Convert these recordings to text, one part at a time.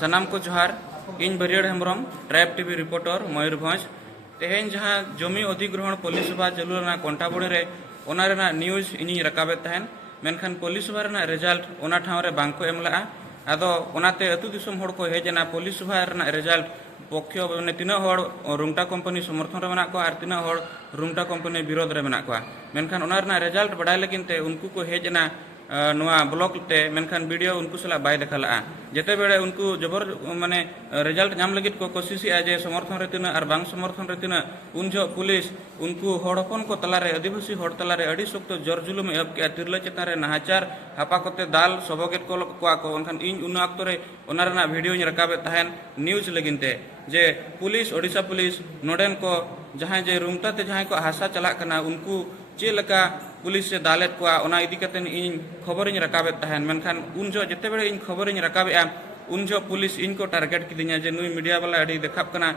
सनाम को जोहार इन बरियाड़ Hembram tribe TV reporter Mayurbhanj तेहें जहाँ जमी अधिग्रहण पुलिस सभा चलूना कंटाबुड़ी रे न्यूज इन रकाबे तहन मेनखान पुलिस सभा रिजल्ट ओना ठाव रे बांको एमला आदो ओनाते अतु दिसम होड़ को हेजना पुलिस सभा रिजल्ट पक्ष माने तीना होड़ रुमटा कंपनी समर्थन रे मेना को आर तीना होड़ रुमटा कंपनी विरोध रे मेना को मेनखान ओना रिजल्ट बडाय लगिन ते उनको को हेजना नुआ ब्लॉक ते मेनखान वीडियो उनको सला बाय देखाला जेते बेड़े उनको जबर माने रिजल्ट नाम लगित को कोशिश जे समर्थन रे तीना आर बांग समर्थन रे तीना उनजो पुलिस उनको हड़पन को तलारे आदिवासी हड़ तलारे अड़ी सख्त जर जुलुम एहब के तिरला चेतान रे नाहाचार हापा कोते दाल सबगेट को उनखान इन उन अक्तो रे ओना रेना वीडियो इन रकाबे तहन न्यूज लगिनते जे पुलिस ओडिशा पुलिस नोडेन को जहां जे रुमटा ते जहां को हासा चला कना उनको चेलका पुलिस से दालेत को ओना इदी कतेन इन खबर इन रकाबे तहन मेनखान उनजो जेते बेड़े इन खबर इन रकाबे उनजो पुलिस इनको टारगेट किदिया जे नुई मीडिया वाला अड़ी देखाब कना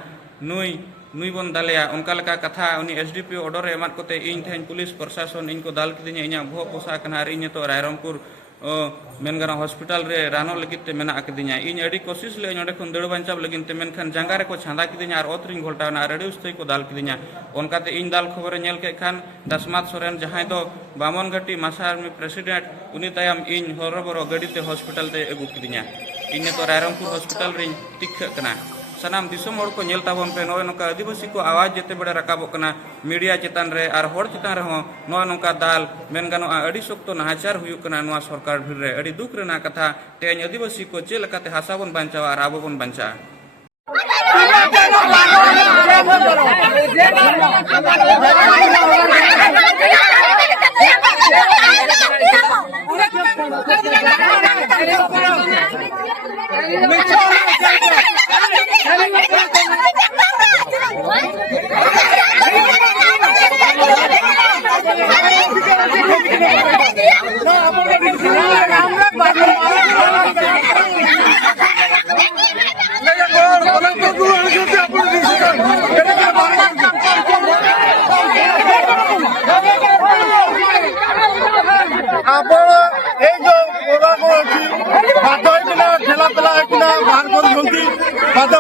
नुई बन दालेया उनका लका कथा उनी एसडीपी ऑर्डर एमात कोते इन थेन पुलिस प्रशासन इनको दाल किदिया इना भो पोसा कना आर इन तो रायरंगपुर मेनगाना हॉस्पिटल रे रानो लगित ते मेना आकदिया इन अड़ी कोशिश ले नडे खन दड़ बांचाब लगिन ते मेनखान जांगा रे को छांदा किदिया आर ओतरिंग घोलटावना आर अड़ी उस्तई को दाल किदिया ओनकाते इन दाल खबर नेल के खान दसमात सोरेन जहां दो बामनघाटी मासा आर्मी प्रेसिडेंट उनी तायम इन हरबरो गडीते हॉस्पिटल ते अगु किदिया इन तो रायरंगपुर हॉस्पिटल रे तिख कना सनाम दिसम होड़ को नेल ताबन पे नय नका आदिवासी को आवाज जेते बड़े रकाबो कना मीडिया चेतान रे आर होड़ चेतान रे हो नय नका दाल मेन गानो अड़ी सख्तो नाहाचार हुयु कना नवा सरकार भिर रे अड़ी दुख रेना कथा तेन आदिवासी को चे लकाते हासा बन बांचावा आर आबो बन बांचा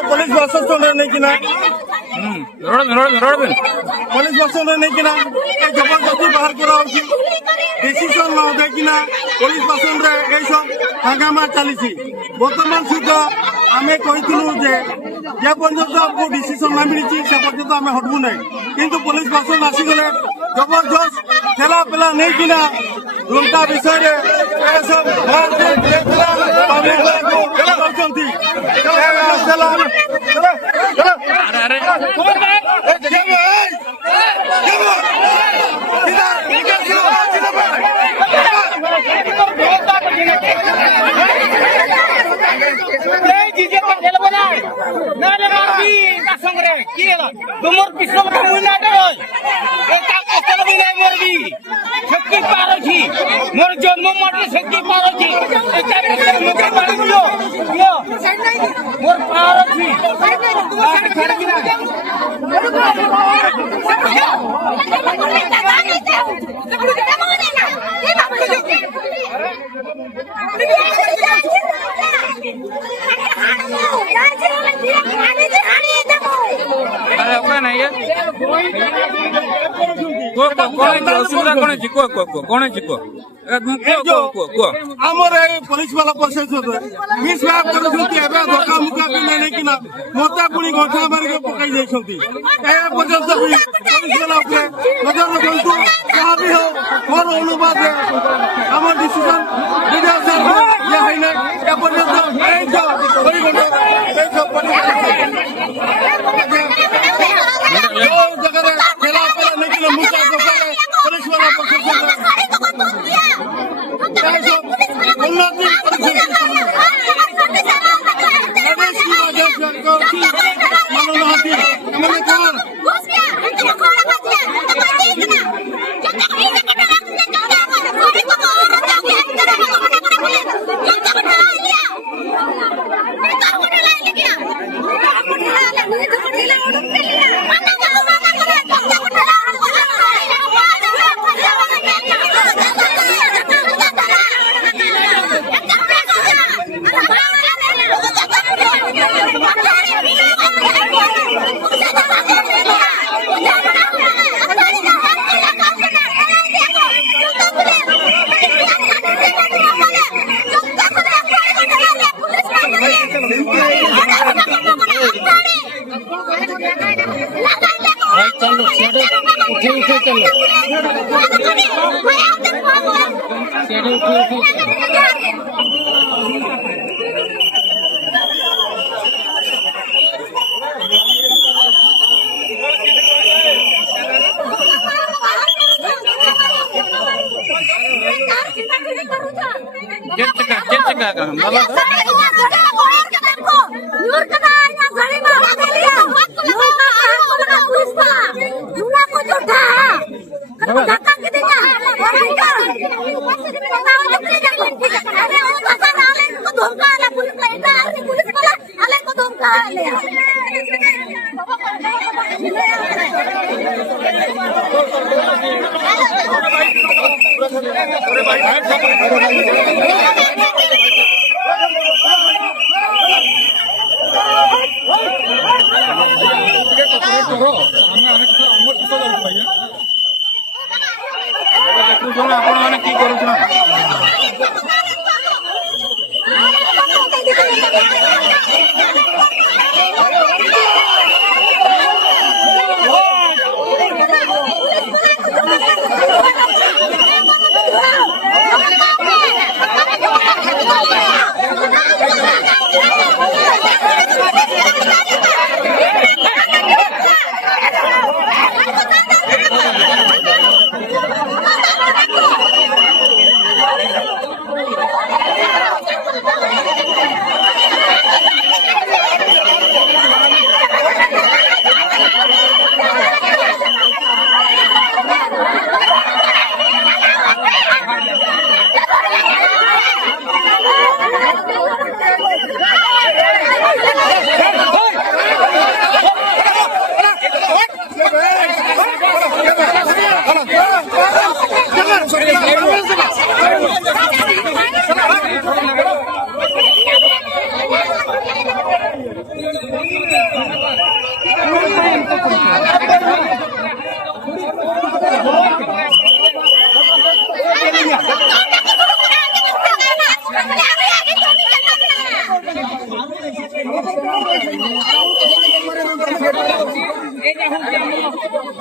पुलिस प्रशासन नहीं किना पुलिस प्रशासन नहीं किना जबरदस्ती बाहर करा डिसीजन न देखिना पुलिस प्रशासन रे ए सब हंगामा चली बर्तमान सुधा आम कही जे पर्यटन आपको डिसीजन न मिली से पर्यटन आम हटबू ना किंतु पुलिस प्रशासन आसीगले जबरदस्त ठेला पेला नहीं किना रुमटा विषय तुमर पिछले मुना शक्ति पार अच्छी मोर जन्म माटे शक्ति पार अच्छी मोर पार अच्छी आमर पुलिस वाला प्रशासन मिस भाव कर धक्का मुक्का नहीं कि मता पुणी गठा मारिक पकई पर्यंत पुलिस वाला नजर रखु जहाँ भी हो मोर अनुवाद आम डिसीजन जगह ठेला पेला नहीं मुद्दा पुलिस वाला चेक ଆପଣ ମାନେ କି କରୁଛ?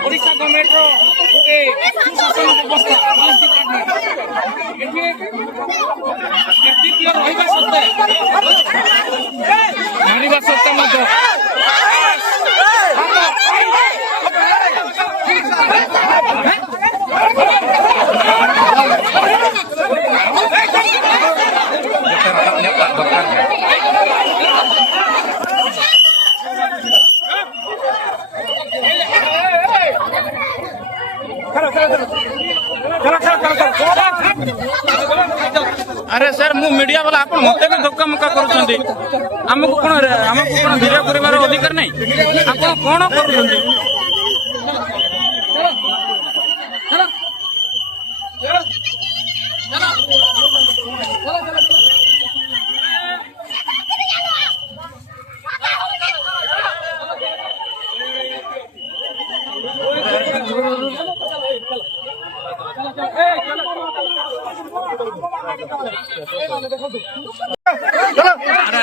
ओडिशा गवर्नमेंट गोटे सुशासन व्यवस्था नेतृत्व रहा सत्ते मानिबा सत्ता मध्य अरे सर मु मीडिया वाला आपण मते भी धक्का मुक्का करूछंती हमको कोन वीडियो करिवार अधिकार नहीं आपण कोन करूछंती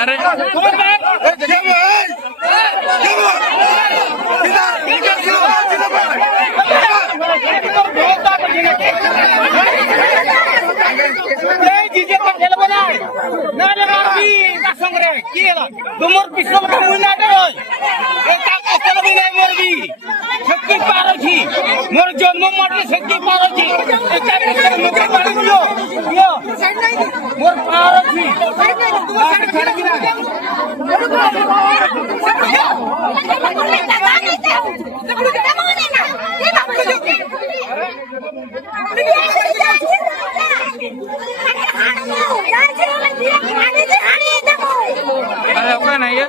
अरे तुमर विश्व शक्ति पार अच्छी मोर जन्म माटे शक्ति पार अच्छी मोर पार अच्छी अरे ओके नहीं है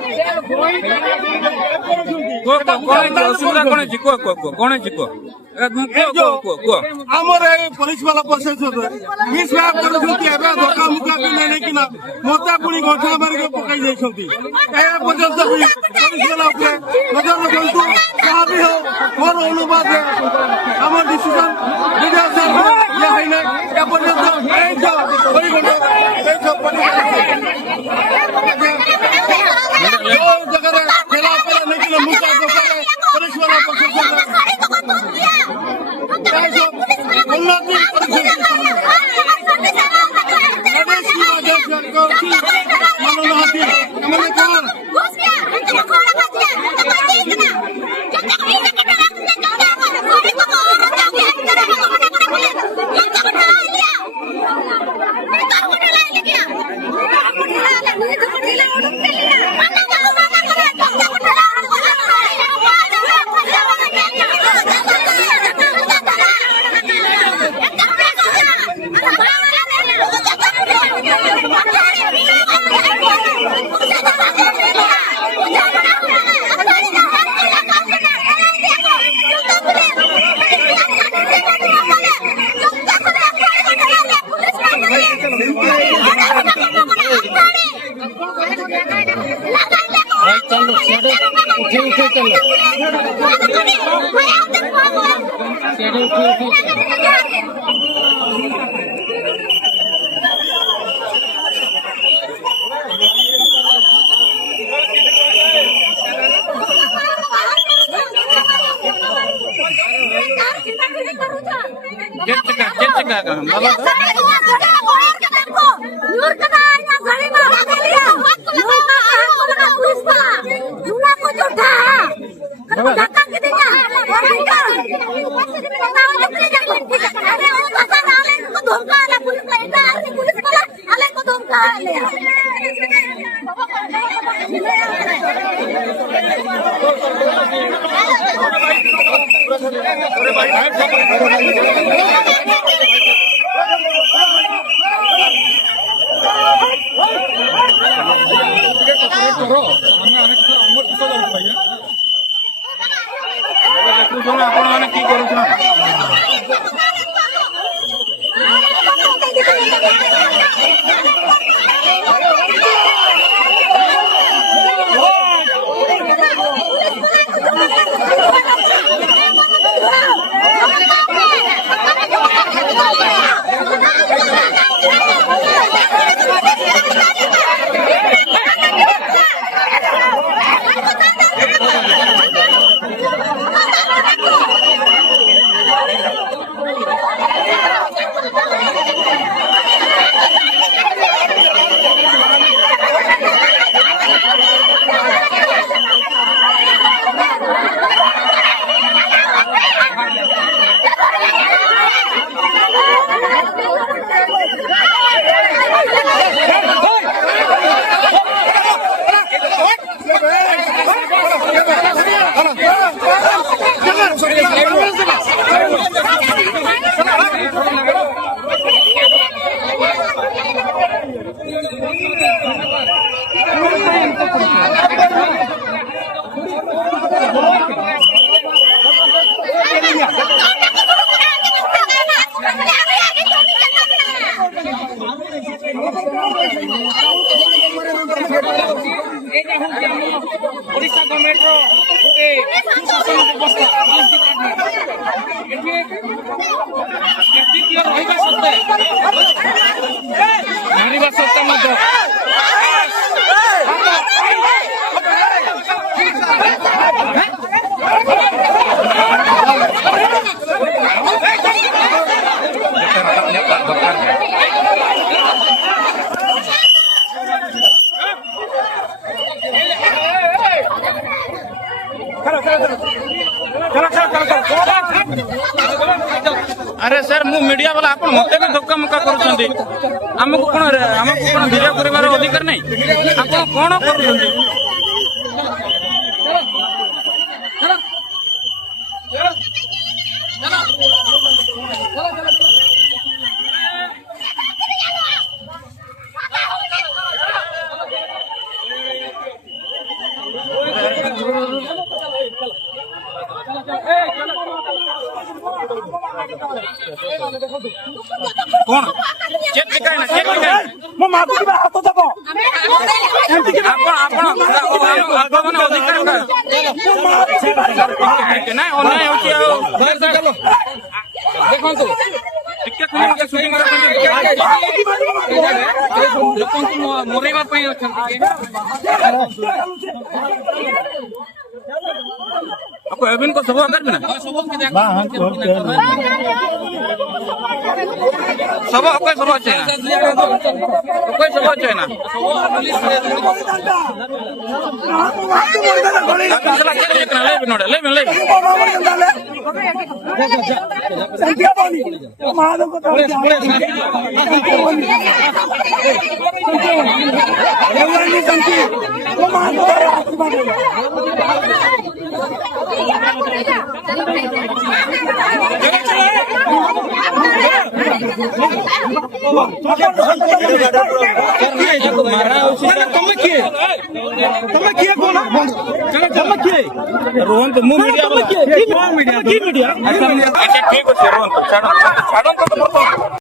कौन असुविधा कौन जी कौन जी को ଆମର ଏ ପୋଲିସ ବାଲା ପ୍ରଶାସନ ମିସବିହେଭ କରୁଛନ୍ତି ଏବେ ଧକ୍କା ମୁକ୍କା ବି ନେଇ କିନା ମୋତେ ପୁଣି ଗଛ ମାରିକି ପକାଇ ଯାଇଛନ୍ତି ଏ ପର୍ଯ୍ୟନ୍ତ ବି ପୋଲିସ ବାଲା ଉପରେ ନଜର ରଖନ୍ତୁ ଯାହା ବି ହଉ ମୋର ଅନୁବାଦ ଆମ ଡିସିସନ ମିଡିଆ ସାର୍ ଇଏ ହେଇନି ଏ ପର୍ଯ୍ୟନ୍ତ ଏଇ ଜାଗାରେ ଠେଲା ପେଲା ନେଇକିନା ମୁକା ଦୋକାନରେ ପୋଲିସ ବାଲା ପ୍ରଶାସନ उन्नति ଆପଣ ମାନେ କି କରୁଛନ୍ତି? ओडिशा गवर्नमेंट गोटे सुशासन व्यवस्था रहा सत्ते मारिबा सत्ता मध्य अरे सर मु मीडिया वाला आपण मते भी धक्का मुक्का करूछंती हमको कोन वीडियो करिवार अधिकार नहीं आपण कोन करूछंती कौन चेक दिखाए ना चेक दिखाए मो मागु की हाथ दबो आपण आपण अधिकार ना अन्याय होची देखंतु टिके कोन के शूटिंग लोकन को मोरेबा पई अछंती आपको एबिन को सब कर बिना सब कोई सब अच्छे ना कोई सब अच्छे ना चला के ले बिनोड़े ले ले रोहन तो मुंह मीडिया ठीक है रोहन छाड़ो